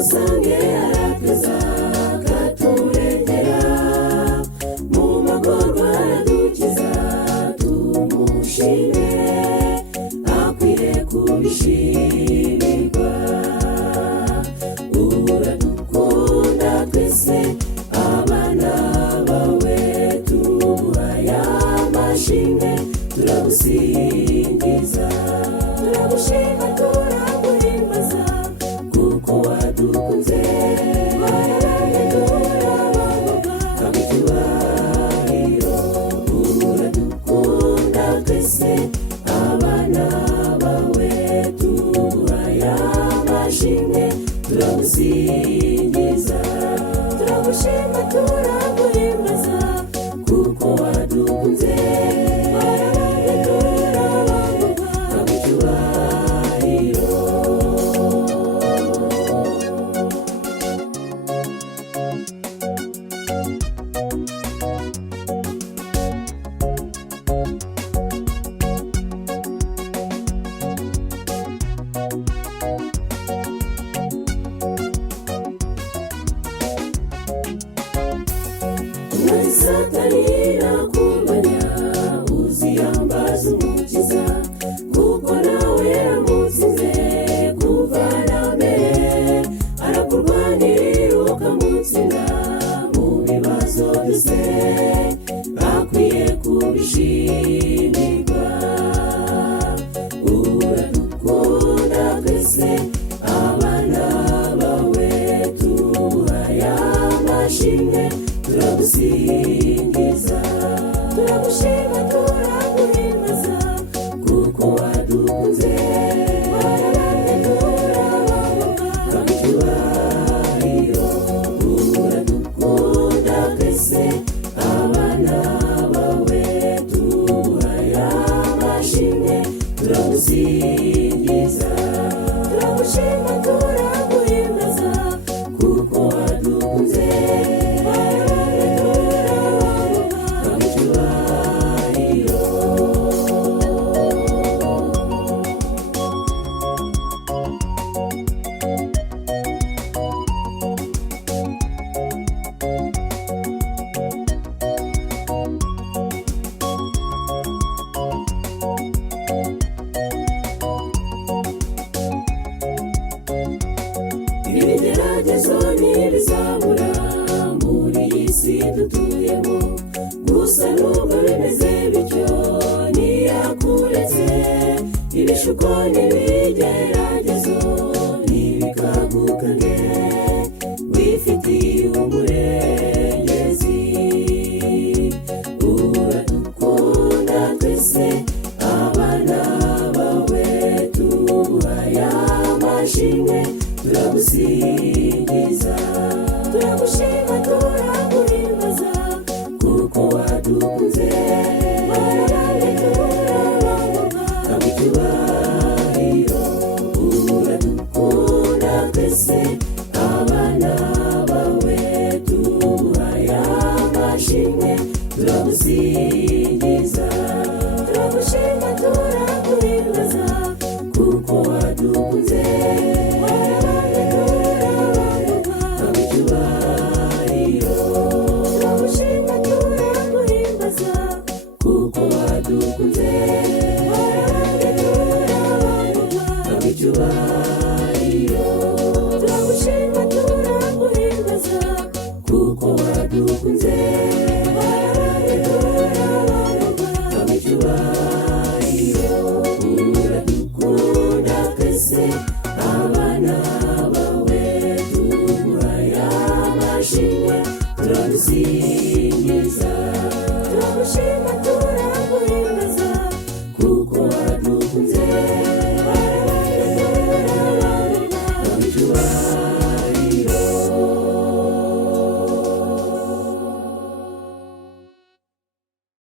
tumusange arakeza katurengera mu magorwa aradukiza tumushime akwiriye kubishimirwa uradukunda twese abana bawe tuguhaye amashimwe turagusingiza turagushima turaguhimbaza kuko wadukunze wararanye turabahoga kabicyubahiro uradukunda twese abana bawe tuguhaye amashimwe turagusingiza turagushima turaguhimbaza kuko wadukunze wararanye turabahoga kabicyubahiro Satani nakumanya uziyambaza umukiza kuko nawe yaramutsinze kuva na mbere arakurwanirira ukamutsinda mu bibazo byose akwiye kubishimirwa uradukunda twese abana bawe tuguhaye amashimwe turagusingiza turagushima turaguhimbaza kuko wadukunze wararanye turabahoga kabicyubahiro uradukunda twese abana bawe tuguhaye amashimwe turagusingiza turagushima turaguhimbaza kuko wadukunze ibigeragezo ntibizabura muri iyi si dutuyemo gusa nubwo bimeze bityo ntiyakuretse ibishuko n'ibigeragezo ntibikagukange wifitiye umurengezi uradukunda twese abana bawe tuguhaye amashimwe turagusingiza turagushima turaguhimbaza kuko wadukunze wararanye turabahoga kabicyubahiro uradukunda twese abana bawe tuguhaye amashimwe turagusingiza turagushima turaguhimbaza kuko wadukunze wararanye turabahoga kabicyubahiro turagushima turaguhimbaza kuko wadukunze wararanye turabahoga kabicyubahiro turagushima turaguhimbaza kuko wadukunze wararanye turabahoga kabicyubahiro uradukunda twese abana bawe tuguhaye amashimwe turagusingiza